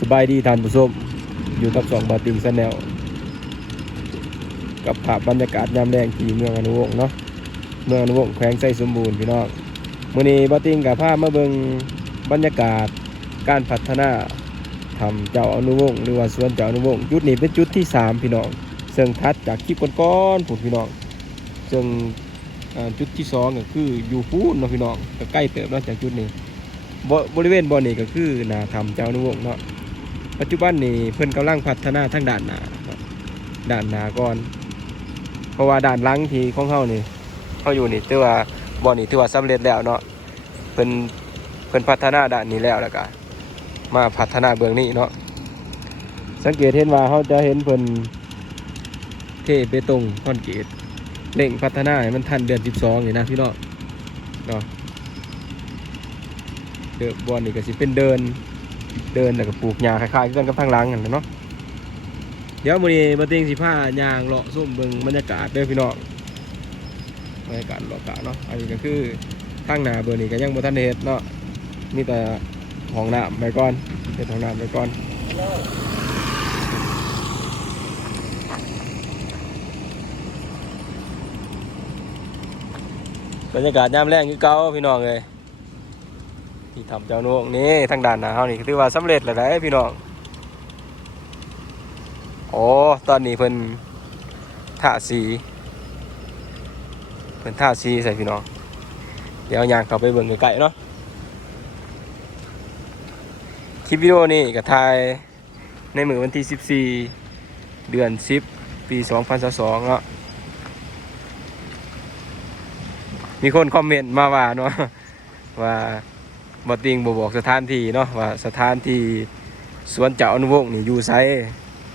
สบายดีท่านผู้ชมอยู่กับสองบาติงแนลกับภาพบรรยากาศยามแรงที่เมืองอนุวงศ์เนาะเมืองอนุวงศ์แขวงไส้สมบูรณ์พี่น้องมื้อนี้บาติงกับภาพมาเบิงบรรยากาศการพัฒนาทำเจ้าอนุวงศ์หรือว่าสวนเจ้าอนุวงศ์จุดนี้เป็นจุดที่สามพี่น้องซึ่งทัดจากคลิปก้อนๆผุนพี่น้องซึ่งจุดที่สองก็คืออยู่พูนเนาะพี่น้องก็ใกล้เติบนาะจากจุดนี้บริเวณบ่อนี้ก็คือนาทำเจ้าอนุวงศ์เนาะ ปัจจุบันนี่เพิ่นกำลังพัฒนาทางด้านหน้าด้านหนาก่อน เพราะว่าด้านหลังทีของเฮานี่เฮาอยู่นี่ถือว่าบ่อนี่ถือว่าสำเร็จแล้วเนาะเพิ่นเพิ่นพัฒนาด้านนี้แล้วแล้วก็มาพัฒนาเบื้องนี้เนาะสังเกตเห็นว่าเฮาจะเห็นเพิ่นเทเบตงคอนกรีตเร่งพัฒนาให้มันทันเดือน12นี่นะพี่น้องเนาะเดือนบ่อนี่ก็สิเป็นเดิน เดินแล้วก็ปลูกหญ้าคล้ายๆกันกับทางหลังกันแหละเนาะเดี๋ยวมื้อนี้มาเตงสิพาย่างเลาะส้มเบิ่งบรรยากาศเด้อพี่น้องบรรยากาศเลาะกะเนาะอันนี้ก็คือทางหน้าเบอร์นี้ก็ยังบ่ทันได้เฮ็ดเนาะมีแต่ห้องน้ำไปก่อนเฮ็ดห้องน้ำไปก่อนบรรยากาศยามแรงคือเก่าพี่น้องเอ้ย ที่ทำเจ้าโนกนี่ทางด้านหน้าเฮานี่ถือว่าสำเร็จแล้วได้พี่น้องโอ้ตอนนี้เพิ่นท่าสีเพิ่นท่าสีใส่พี่น้องเดี๋ยวย่างเขาไปเบิ่งใกลๆเนาะคลิปวิดีโอนี้ก็ถ่ายในมือวันที่ 14 เดือน 10 ปี 2022เนาะมีคนคอมเมนต์มาว่าเนาะว่า บติงบบอกสถานที่เนาะว่าสถานที่สวนเจ้าอนุวงศ์นี่อยู่ไซ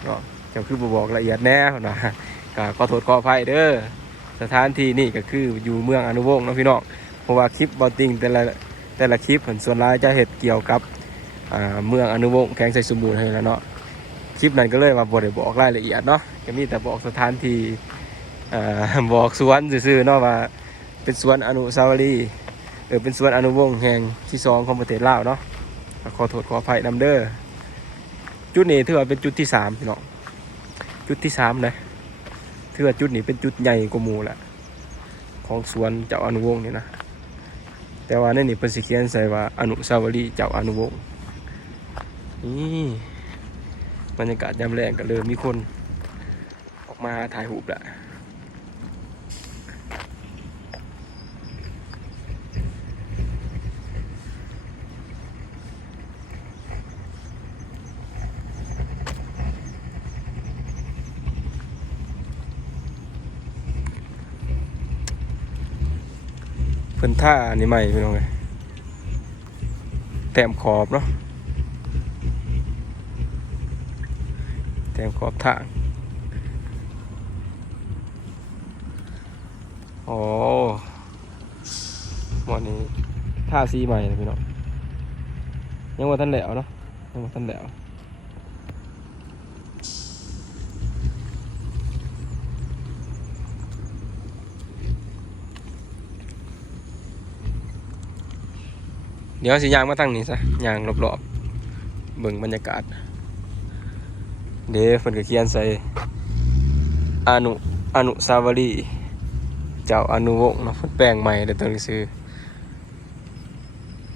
เนาะเจ้าคือบบอกละเอียดแน่นะก็ขอโทษขออภัยเด้อสถานที่นี่ก็คืออยู่เมืองอนุวงศ์เนาะพี่น้องเพราะว่าคลิปบอติงแต่ละแต่ละคลิปผลส่วนรายจะเหตุเกี่ยวกับเมืองอนุวงศ์แข้งใส่สมบูรณ์ให้แล้วเนาะคลิปนั้นก็เลยว่าบ่ได้บอกรายละเอียดเนาะก็มีแต่บอกสถานที่บอกสวนซื่อๆเนาะว่าเป็นสวนอนุสาวรีย์ ออเป็นสวนอนุวงศ์แห่งที่สองของประเทศลาวเนาะขอโทษขออภัยนำเด้อจุดนี้ถือว่าเป็นจุดที่สามพี่น้องจุดที่สามนะถือว่าจุดนี้เป็นจุดใหญ่กว่าหมู่แหละของสวนเจ้าอนุวงศ์นี่นะแต่ว่าในนี่เป็นสิเขียนใส่ว่าอนุสาวรีย์เจ้าอนุวงศ์นี่บรรยากาศยามแรงก็เริ่มมีคน ออกมาถ่ายรูปแล้ว เพิ่นท่าอันนี้ใหม่พี่น้องไงแต้มขอบเนาะแต้มขอบทางโอ้หมอนี้ท่าสีใหม่เลยพี่น้องยังว่าท่านแหลวเนาะยังว่าท่านแหลว เดี๋ยวสิยางมาทางนี้ซะยางรอบๆเบิ่งบรรยากาศ เดี๋ยวเพิ่นก็เขียนใส่อนุอนุสาวรีย์เจ้าอนุวงศ์เนาะเพิ่นแปลงใหม่เลยตัวหนังสือ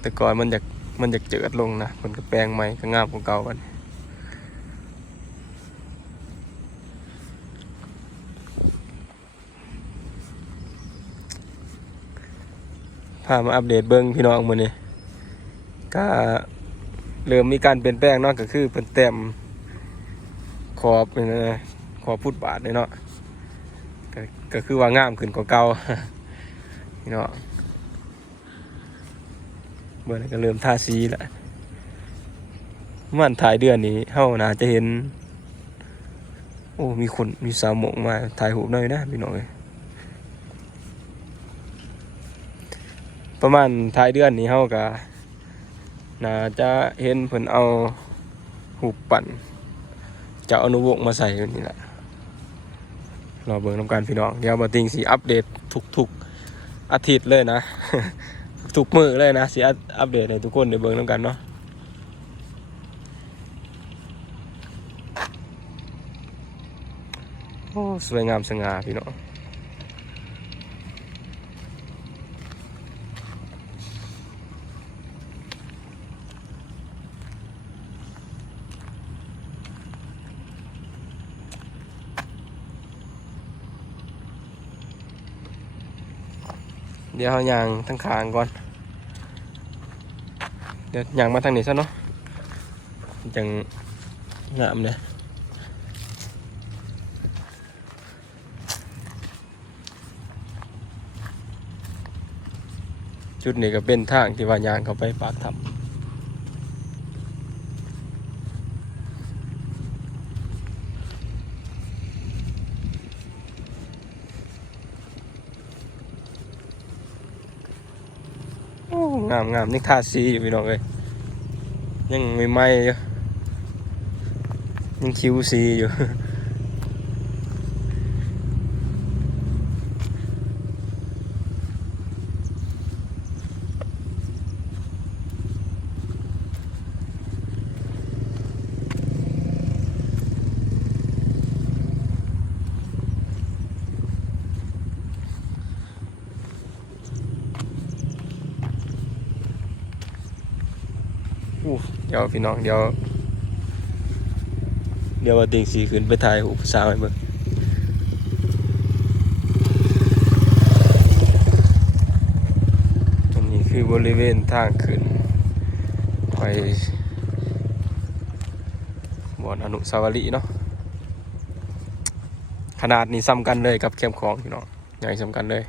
แต่ก่อนมันอยากมันอยากเจิดลงนะเพิ่นก็แปลงใหม่ก็งามกว่าเก่ากันพามาอัปเดตเบิ่งพี่น้องมือนี้ ก็เริ่มมีการเปลี่ยนแปลงเนาะก็คือเพิ่นแต้มขอบนไงขอบฟุตบาทเลยเนาะก็ก็คือว่างามขึ้นกว่าเก่าพี่เนาะเมื่อนี้ก็เริ่มทาสีแล้วมันถ่ายเดือนนี้เฮาน่าจะเห็น โอ้ มีคนมีสาวหมงมาถ่ายรูหน่อยนะพี่น้องเอ้ยประมาณท้ายเดือนนี้เฮาก็ น่าจะเห็นเพิ่นเอาหูปั่น จะอนุวงมาใส่อยู่นี่แหละรอเบิ่งน้ำการพี่น้อง เดี๋ยวมาติงสีอัปเดตทุกทุกอาทิตย์เลยนะ ทุกมือเลยนะสีอัปเดตให้ทุกคนได้เบิ่งน้ำกันเนาะสวยงามสง่าพี่น้อง ดี๋ยวเอายางทั้งขางก่อน เดี๋ยวยางมาทางนี้ซะเนาะจังงามเลยจุดนี้ก็เป็นทางที่ว่ายางเขาไปปากถ้ำามงามนี่ทาสีอยู่พี่น้องเลยยังไม่ไหม้อยู่ยังคิวซีอยู่ อู้เดี๋ยวพี่น้องเดี๋ยว เดี๋ยวว่าติงสีขึ้นไปถ่ายหูสาวให้เบิ่งตรงนี้คือบริเวณทางขึ้น ไปบ่อนอนุสาวรีย์เนาะขนาดนี้ซ้ำกันเลยกับเข้มของพี่น้องใหญ่ซ้ำกันเลย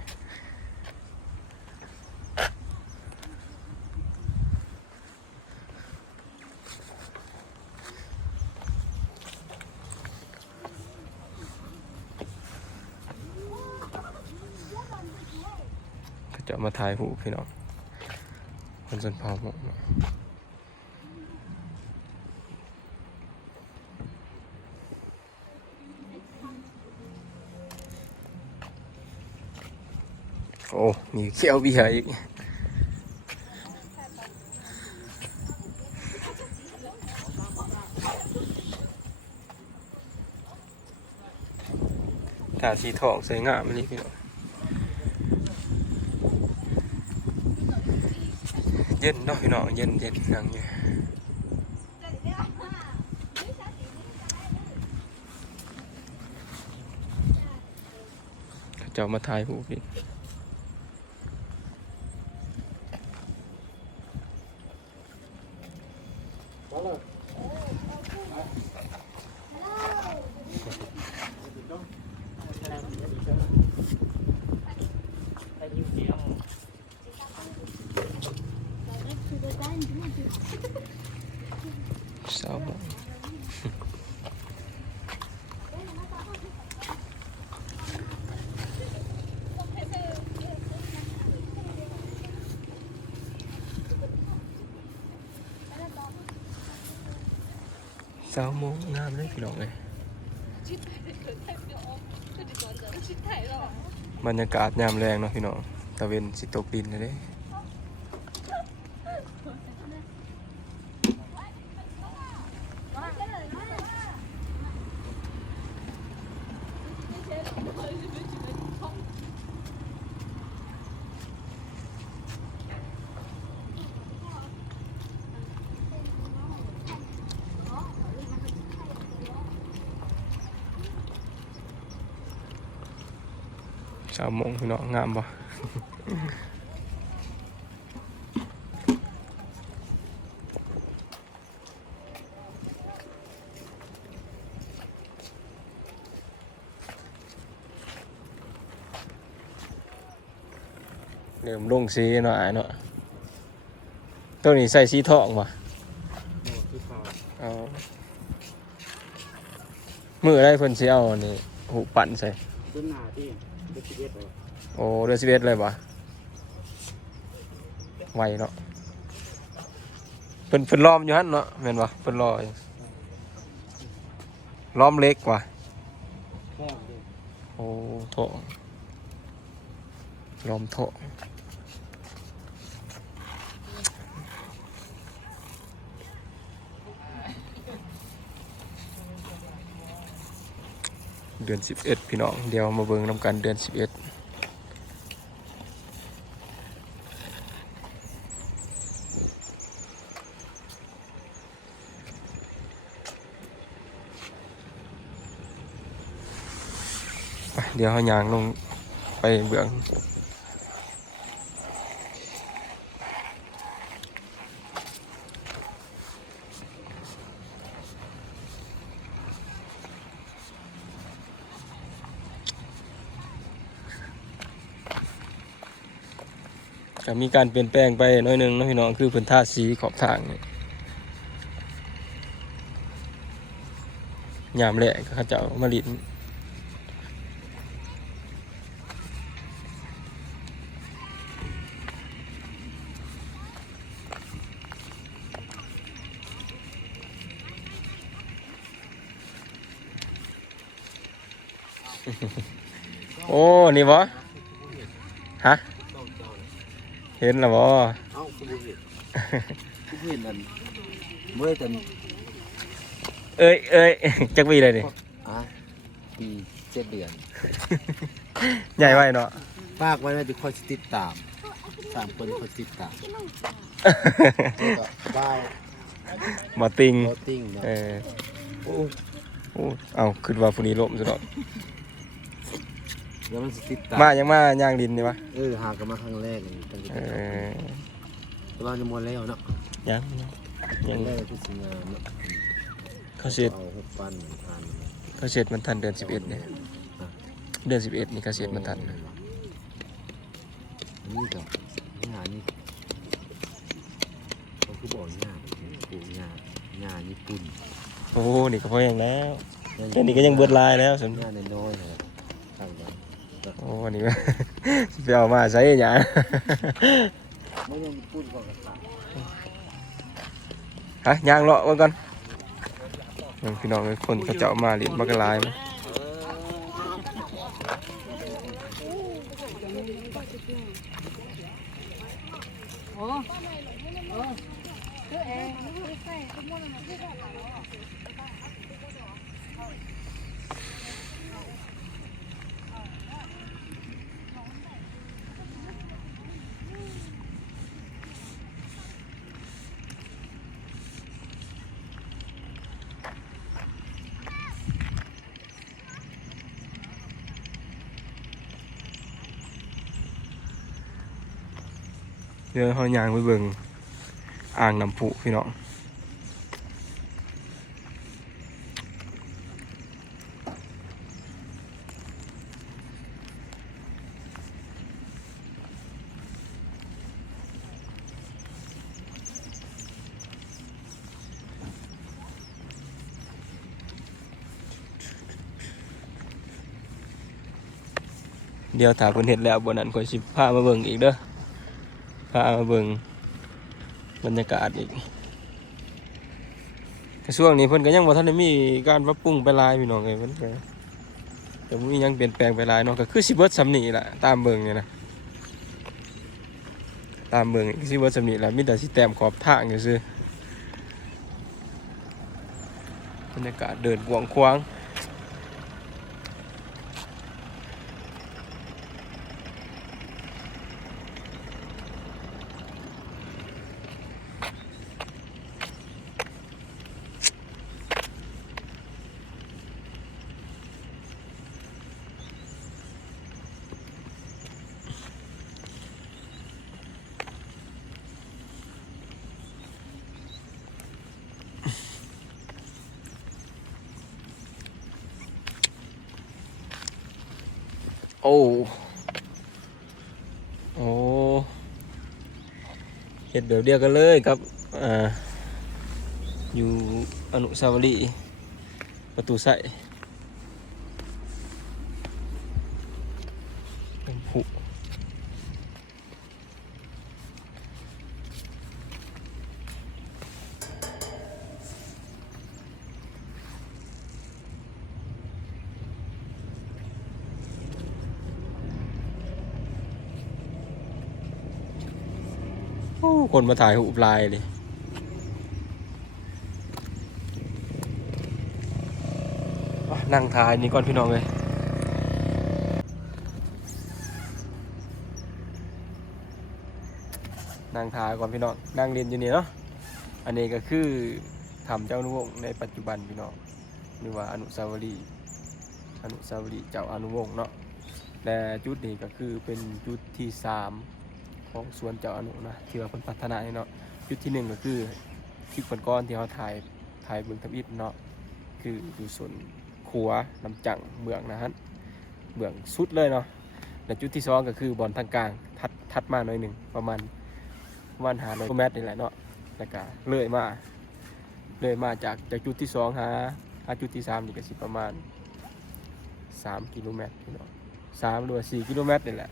ก็จะมา ถ่ายหูพี่น้องคนสันเผาหมกโอ้ มีเขี้ยวเบียร์อีกถาสีทองสวยงามอันนี้พี่น้อง ย็นเนาะพี่น้องเย็นเย็นนั่งอยู่เขาเจ้ามาถ่ายหูปพี่ สาวโมงสาวโมงงามเลยพี่น้องเลยบรรยากาศยามแรงเนาะพี่น้องตะเวนสิตกดินเลยเด้ พี่น้องงามปะเริ่มลงสีเนาะอ้ายเนาะตัวนี้ใส่สีทองปะโอ้คือขาวเอามือได้เพิ่นสิเอานี่หูปั่นใส่ต้นหนาที่เป็นชีวิตเลย โอ้เดือนสิบเอ็ดเลยปะไวเนาะเพิ่นเพิ่นล้อมอยู่หั่นเนาะแม่นปะเพิ่นล้ออยู่ล้อมเล็กว่าแค่เลยโอ้โถล้อมโถเดือนสิบเอ็ดพี่น้อง เดี๋ยวมาเบิ่งนำกันเดือนสิบเอ็ด เดี๋ยวเขายางลงไปเบื้องก็มีการเปลี่ยนแปลงไปน้อยหนึงนะพี่น้องคือพื้นท่าสีขอบทางนี่ยามแหละก็เขาเจ้ามาลิน โอ้ นี่บ่ฮะ เห็นแล้วบ่เอ้าคุณบุญคุณบุญนั่นเมื่อแต่เอ้ยเอ้ยจักวีเลยนี่อะปีเจ็ดเดือน ใหญ่ไว้เนาะฝากไว้ว่าจะคอยติดตามสามคนคอยติดตามบ้ามาติงโรติ้งเนาะเออโอ้โอ้ เอาขึ้นว่าผู้นี้ล่มซะเนาะ เดี๋ยวมันสิติดตามมายังมาย่างดินนี่วะเออหากันมาครั้งแรกนี่ตั้งเอแต่อเราจะหมดแล้วเนาะยังคยัรั้งงแรกที่สิงานเนาะเขาเสร็จเอาหกพันพันเขาเสร็จมันทันเดือน11เนี่ยเดือน11นี่เขาเสร็จมันทันอันนี่กับงานนี่เขาคือบอกงานปลูกงานงานญี่ปุ่นโอ้นี่ก็พออย่างแล้วแค่นี้ก็ยังเบิดลายแล้วสมงานน้อยๆนะครับทาง นั้นโอ้อันนี้ก็ไปเอามาใช้หยังไม่ยังญี่ปุ่นก็กระถางฮะยางเลาะไว้ก่อนพี่น้องเอ้ยคนเขาเจ้ามาเรียนมากระลายมั้ย โอ้โอ้คือเองใส่ทุกมันมันคือแบบ เดี๋ยวเขายางไปเบิ่งอ่างน้ำพุพี่น้องเดี๋ยวถ้าเพิ่นเฮ็ดแล้วบนนั้นข่อยสิพามาเบิ่งอีกเด้อามาเบิงบรรยากาศอีกช่วงนี้เพิ่นก็ยังบ่ทันได้มีการปรับปรุงไปลายพี่น้องเอ้ยเพิ่นก็แต่บ่มียังเปลี่ยนแปลงไปลายเนาะก็คือสิเบิดสำนี้ล่ะตามเบิ่งนี่ยนะตามเบิงสิเบิดสำนี้ล่ะมีแต่สิแต้มขอบทางอยู่ซื่อบรรยากาศเดินกว้างขวาง โอ้ โอ้เห็ด แบบเดียวกันเลยครับออยู่อนุสาวรีย์ประตูใส่ คนมาถ่ายหูปลายเลยนั่งถ่ายนี่ก่อนพี่น้องเลยนั่งถ่ายก่อนพี่น้องนั่งเรียนอยู่นี่เนาะอันนี้ก็คือทำเจ้านุวงศ์ในปัจจุบันพี่น้องนี่ว่าอนุสาวรีย์อนุสาวรีย์เจ้าอนุวงศ์เนาะแต่จุดนี้ก็คือเป็นจุดที่สาม ของสวนเจ้าอนุนะที่ว่าเพิ่นพัฒนาให้เนาะจุดที่หนึ่งก็คือคลิปก่อนที่เขาถ่ายถ่ายเมืองทำอิฐเนาะคืออยู่ส่วนขัวน้ำจังเมืองนะฮะเมืองสุดเลยเนาะและจุดที่สองก็คือบอลทางกลางทัดทัดมาหน่อยหนึ่งประมาณประมาณหาร้อยเมตรนี่แหละเนาะแล้วก็เลื่อยมาเลื่อยมาจากจากจุดที่สองหาหาจุดที่สามนี่ก็สิประมาณสามกิโลเมตรพี่น้องสามหรือว่าสี่กิโลเมตรนี่แหละ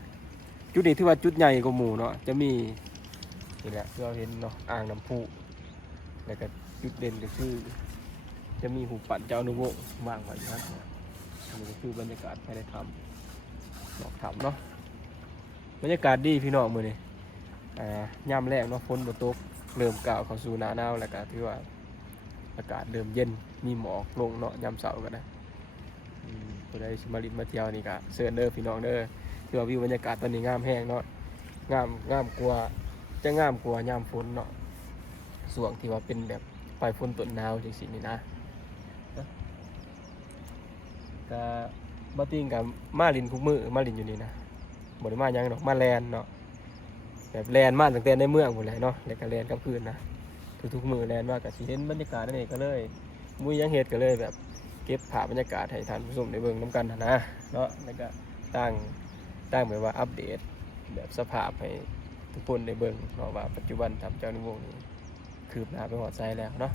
จุดนี้ถือว่าจุดใหญ่กว่าหมู่เนาะจะมีนี่แหละที่เราเห็นเนาะอ่างน้ำพุแล้วก็จุดเด่นก็คือ จะมีหูปัดเจ้าอนุโวงศ์วางไว้อยู่นั่นเนาะอันนี้ก็คือบรรยากาศภายในถ้ำดอกถามเนาะบรรยากาศดีพี่น้องมือนี่อ่าย่ำแรกเนาะฝนบตกเริ่มก่าวเข้าสู่หน้าหนาวแล้วก็ถือว่าอากาศเริ่มเย็นมีหมอกลงเนาะยามเสาร์กันนะอืมผู้ใดสิมาลินมาเที่ยวนี่ก็เสิร์เด้อพี่น้องเด้อ ถือว่าวิวบรรยากาศตอนนี้งามแห้งเนาะงามงามกว่าจะงามกว่ายามฝนเนาะส่วงที่ว่าเป็นแบบปลายฝนต้นหนาวจังซี่นี่นะก็มาติงกับมาลินคุกมือมาลินอยู่นี่นะบ่ได้มาหยังดอกมาแลนเนาะแบบแลนมาตั้งแต่ในเมืองหมดเลยเนาะแล้วก็แลนกลางคืนนะทุกๆมือแลนมาก็สิเห็นบรรยากาศนั่นเองก็เลยมุ้ยยังเฮ็ดก็เลยแบบเก็บภาพบรรยากาศให้ท่านผู้ชมได้เบิ่งนํกันนะเนาะแล้วก็ตั้ง ตั้งแบบว่าอัปเดตแบบสภาพให้ทุกคนได้เบิ่งเนาะว่าปัจจุบันทำเจ้านิวงนี่คืบหน้าไปหอดใจแล้วเนาะ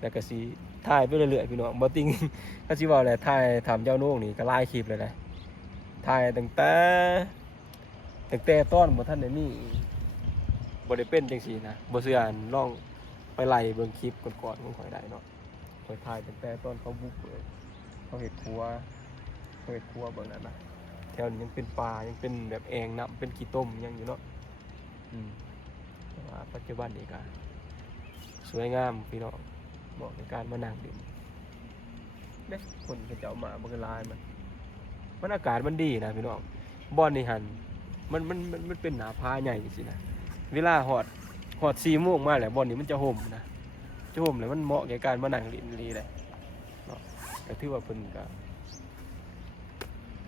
แล้วก็สิถ่ายไปเรื่อยๆพี่น้องบ่ติงถ้าชิว่าแหละถ่ายทำเจ้าโน่งนี่ก็ไล่คลิปเลยนะถ่ายตั้งแต่ตั้งแต่ต้นบ่ท่านได้มีบ่ได้เป็นจังซีนะบ่เชื่ออันลองไปไล่เบิ่งคลิปก่อนๆของข่อยได้เนาะข่อยถ่ายตั้งแต่ต้นเขาบุกเลยเขาเฮ็ดครัวเขาเฮ็ดครัวเบิ่งนั่นนะ แถวนี้ยังเป็นป่ายังเป็นแบบแองน้ำเป็นขี้ต้มยังอยู่เนาะอืมแต่ว่าปัจจุบันนี้ก็สวยงามพี่น้องเหมาะในการมานั่งดื่มเด้คนเขาจะเอามาบังลายมัน มันอากาศมันดีนะพี่น้องบอนนี่หันมันมันมันมันเป็นหนาพาใหญ่สินะเวลาหอดหอดซีโมงมาแหละบอนนี่มันจะห่มนะจะห่มแล้วมันเหมาะแก่การมานั่งลินรีเลยเนาะก็ถือว่าเพิ่นก็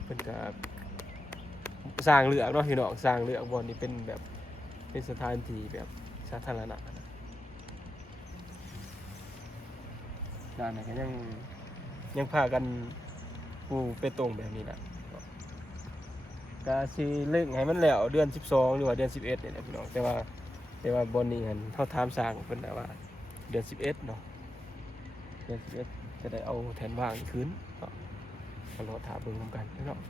เพิ่นก็ สร้างเรือกเนาะพี่น้องสร้างเรือกบอนนี่เป็นแบบเป็นสถานที่แบบสาธารณะนะด้านไหนก็ยังยังพากันปูไปตรงแบบนี้นะก็สิเล่งให้มันแล้วเดือน 12 หรือว่าเดือน 11นี่แหละพี่น้องแต่ว่าแต่ว่าบอนนี้หันเท่าถามสร้างเพิ่นแต่ว่า เดือน 11เนาะเดือน11จะได้เอาแทนว่างคืนเนาะก็รอถามเบิ่งนำกันพี่น้อง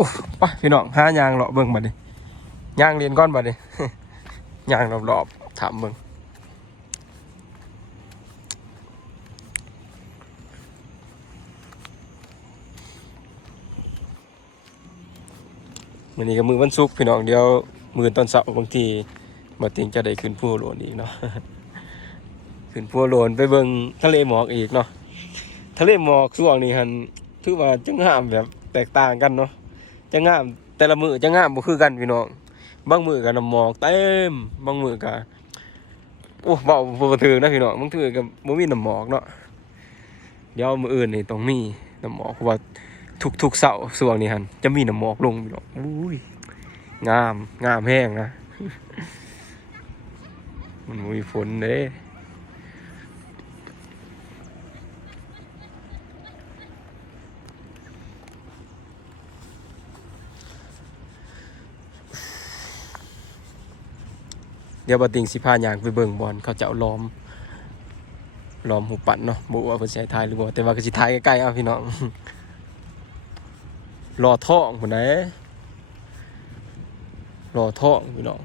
อ้ไปพี่น้องหายางเลาะเบิ่งบัดนี้ยางเรียนก่อนบัดนี้ยางรอบๆถามเบิ่งวันนี้ก็มือวันศุกร์พี่น้องเดียวมือตอนเสาร์บางทีมาติงจะได้ขึ้นผู้โลนอีกเนาะขึ้นผู้โลนไปเบิ่งทะเลหมอกอีกเนาะทะเลหมอกช่วงนี้หันถือว่าจะงหามแบบแตกต่างกันเนาะ จะงามแต่ละมือจะงามบ่คือกันพี่น้องบางมือก็น้ำหมอกเต็มบางมือก็โอ้เบาบ่ถึงนะพี่น้องบางทีก็บ่มีน้ำหมอกเนาะเดี๋ยวมืออื่นนี่ต้องมีน้ำหมอกเพราะว่าทุกทุกเสาส่วงนี้ฮันจะมีน้ำหมอกลงอยู่หรอกอุ้ยงามงามแห้งนะ มันมีฝนเด้ ดี๋ยวบติงสิพาย่างไปเบิ่งบอลเขาจะเอาล้อมล้อมหูปั่นเนาะบ่ว่าเพิ่นให้ทายหรือบ่แต่ว่าก็สิทายใกล้ๆเอาพี่น้องรอท่องคนไหนรอท่องพี่น้อง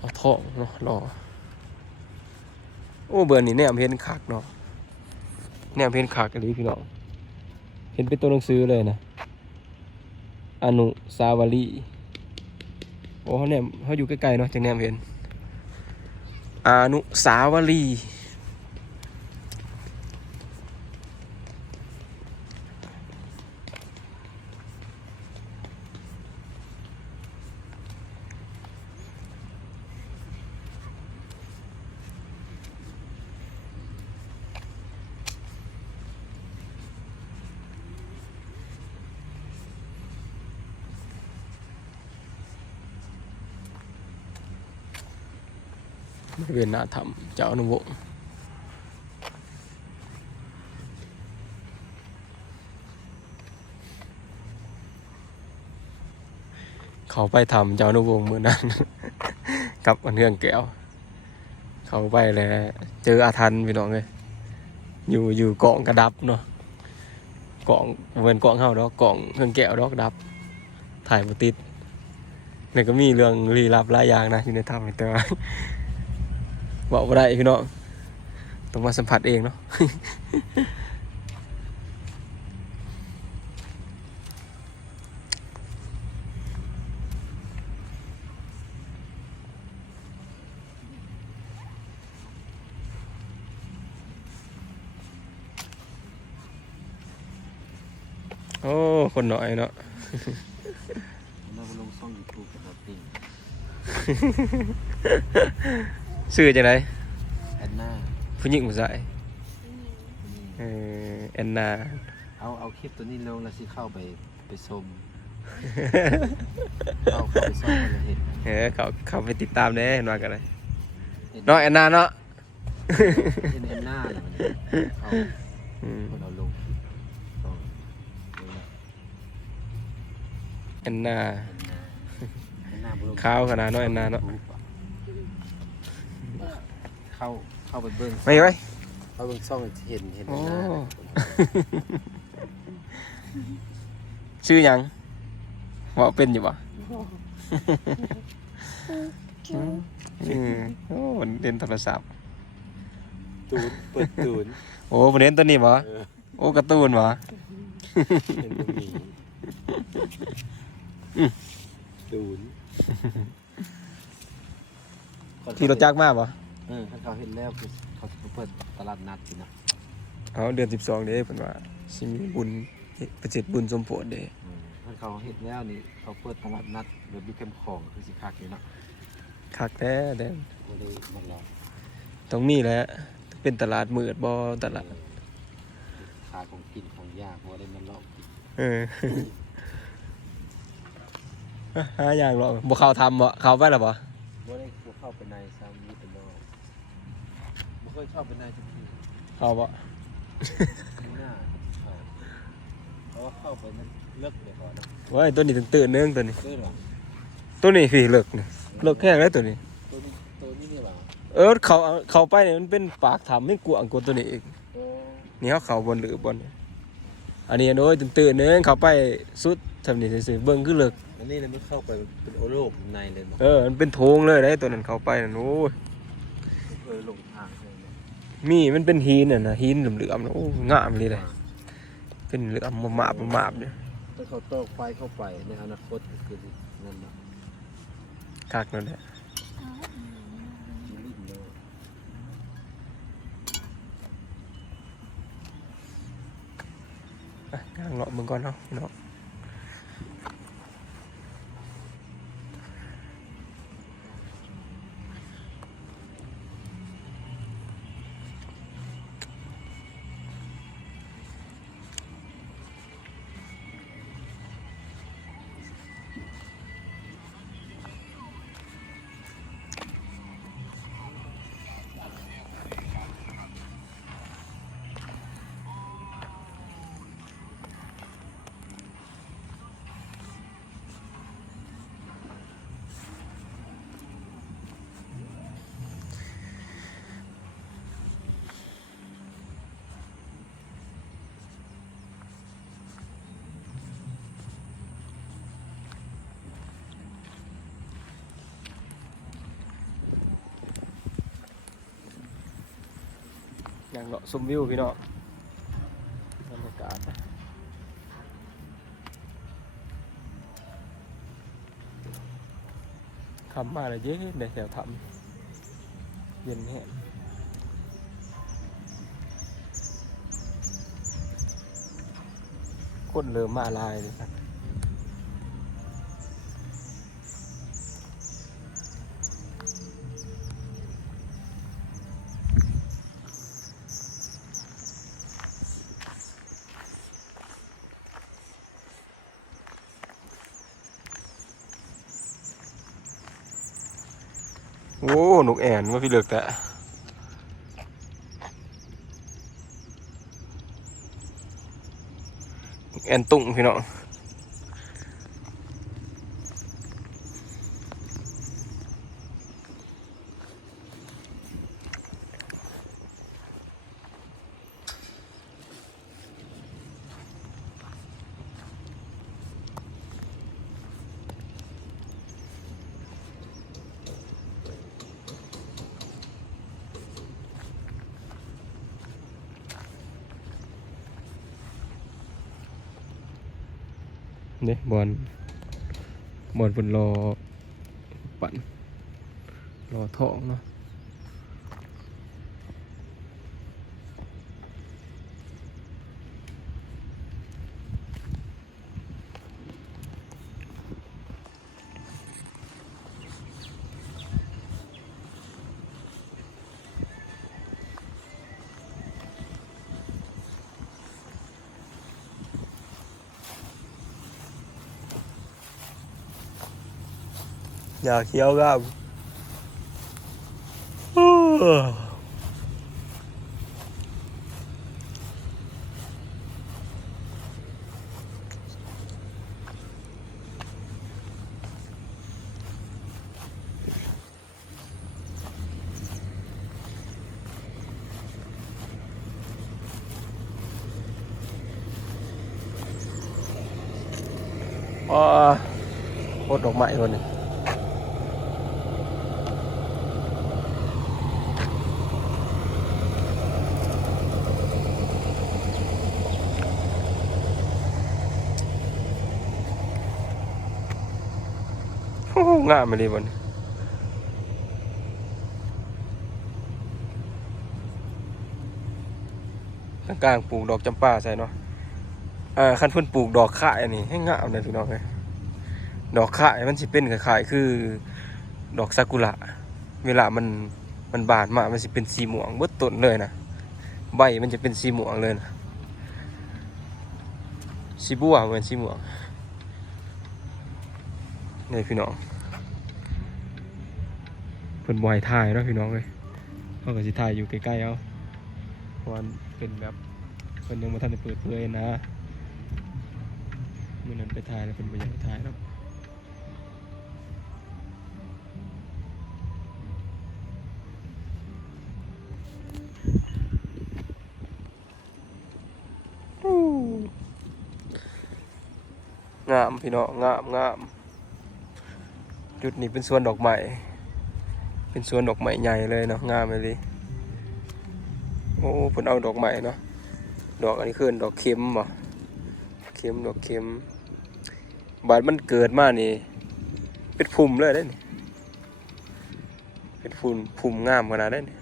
รอท่องเนาะรอโอ้เบื่อนี่เนี่ยเห็นคักเนาะเนี่ยเห็นคักกันดีพี่น้องเห็นเป็นตัวหนังสือเลยนะอนุสาวรีย์ โอ้เขาเนี่ยเขาอยู่ใกล้ๆเนาะจังเนี่ยเห็นอนุสาวรีย์ บริเวณหน้าถ้ำเจ้าอนุวงศ์เขาไปทำเจ้าอนุวงศ์มือนั้น กับอันเรื่องแก้ว เขาไปแล้วเจออาถรรพ์พี่น้องเลยอยู่อยู่เกาะกระดับเนาะเกาะเหมือนเกาะเฮาดอกเกาะเครื่องแก้วดอกดับ ถ่ายบ่ติดนี่ก็มีเรื่องลี้ลับหลายอย่างนะอยู่ในถ้ำแต่ว่า บอกบ่ได้พี่น้องต้องมาสัมผัสเองเนาะโอ้ คนหน่อยเนาะเราไปลงช่องยูทูบกับเราติง ชื่อจะไดแอนนาผู้หญิงผู้ชายนี่เออแอนนา เอาเอาคลิปตัวนี้ลงแล้วสิเข้าไปไปชมเข้าเข้าไปชมกันเลยเห็นเออเขาเขาไปติดตามเด้เห็นว่ากันเลยเห็นเนาะแอนนาเนาะเห็นแอนนาเลยมันเข้าอืมคนเอาลงต้องดูนะแอนนาแอนนาบ่ลงขาวขนาดเนาะแอนนาเนาะ เข้าเข้าไปเบิ้งไม่ไหมเข้าเบิ้งช่องเห็นเห็นโอ้แอนนาชื่อหยังว่าเป็นอยู่ปะอืมโอ้มันเล่นโทรศัพท์ตูนเปิดตูนโอ้มันเล่นตัวนี้ปะเออโอ้การ์ตูนปะเห็นตรงนี้ตูน ที่รถจักรมาปะเออถ้าเขาเห็นแล้วคือเขาจะเปิดตลาดนัดสินะเอาเดือนสิบสองเด้เพิ่นว่าสิมีบุญประเจ็ดบุญสมโพธิเด้อืมถ้าเขาเห็นแล้วนี่เขาเปิดตลาดนัดแบบมีเข้มของคือสิคักอยู่เนาะคักแท้เด้อบ่ได้มันหรอกต้องมีแหล้วเป็นตลาดมืดบ่ตลาดขายของกินของยากบ่ได้มันหรอกเออหาอย่างหรอกบ่เข้าทำบ่เข้าไปแล้วบ่บ่ได้เข้าไปในซ้ำมีแต่นอกบ่เคยเข้าไปในสักทีเข้าบ่ข้างหน้าเข้าเพราะว่าเข้าไปมันเลิกเลยก่อนเนาะเว้ยตัวนี้ตื่นๆเนึงตัวนี้ เลิกหรอตัวนี้พี่เลิกนี่เลิกแค่แล้วตัวนี้ ตัวนี้ตัวนี้นี่หรอเออเขาเขาไปเนี่ยมันเป็นปากถ้ำไม่กวางกว่าตัวนี้อีกโอ้นี่เขาเขาบนหรือบนอันนี้โดยตื่นๆเนึงเขาไปสุดทำนี่ซื่อๆเบิ่งคือเลิก อันนี้เนี่ยมันเข้าไปเป็นโอโลกในเลยเนาะเออ มันเป็นโถงเลยได้ตัวนั้นเขาไปนั่นโอ้ยเคยลงทางเลยเนาะมีมันเป็นหินน่ะนะหินเหลือมๆนะโอ้งามเลยเลยเป็นเหลือมมาบๆมาบๆเนี่ยถ้าเขาตอกไฟเข้าไปในอนาคตก็คือนั่นเนาะคักนั่นแหละชีวิตเนาะอะกลางเลาะมึงก่อนเนาะพี่น้อง ย่างเลาะชมวิวพี่น้องบรรยากาศคำมาเลยเย็นในแถวทำเย็นแห้งคนเริ่มมาลายเลยครับ นกแอ่นว่าพี่ เลือกแต่นกแอ่นตุ้งพี่น้องนี่บอลบอลบนรอปั่นรอทองเนาะ อยากเคี้ยวกับอ๋อโคตรดอกไมามาเลยบนทางกลางปลูกดอกจำปาใส่เนาะอ่าคันเพิ่นปลูกดอกข่ายนนี้ให้งามเลยพี่น้องเลยดอกข่ายมันสิเป็นคล้ายๆคือ ดอกซากุระ เวลามันมันบานมา มันสิเป็นสีม่วงเบิดต้นเลยนะใบมันจะเป็นสีม่วงเลยนะสีบัวเหมือนสีม่วงนี่พี่น้อง พิ่นบ่ให้ถ่ายเนาะพี่น้องเอ้ยเขาก็สิถ่ายอยู่ใกล้ๆเอาเพราะว่าเป็นแบบเพิ่นยังบ่ทันได้เปิดเผยนะมื้อนั้นไปถ่ายแล้วเพิ่นบ่อยากถ่ายเนาะอู้งามพี่น้องงามงามจุดนี้เป็นสวนดอกไม้ เป็นสวนดอกไม้ใหญ่เลยเนาะงามเลยดิโอ้เพิ่นเอาดอกไม้เนาะดอกอันนี้คือดอกเข็มบ่เข็มดอกเข็ม บาดมันเกิดมานี่ เป็นพุ่มเลยได้นี่เป็นพุ่มพุ่มงามขนาดได้นี่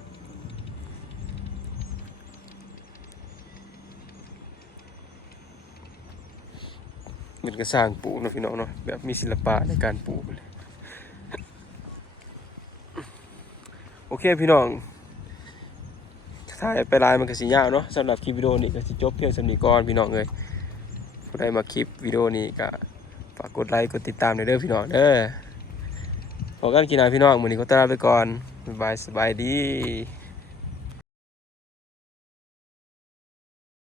มันก็สร้างปลูกเนาะพี่น้องเนาะแบบมีศิลปะในการปลูกเลย โอ เคพี่น้องถ่ายไปไลน์มันก็สียาวเนาะสำหรับคลิปวิดีโอนี้ก็สิจบเพียงสำนีก่อนพี่น้องเลยผู้ใดมาคลิปวิดีโอนี้ก็ฝากกดไลค์กดติดตามในเด้อพี่น้องเด้อพอกันกินอาพี่น้องมื้อนี้ก็ตลาไปก่อนบายสบายดี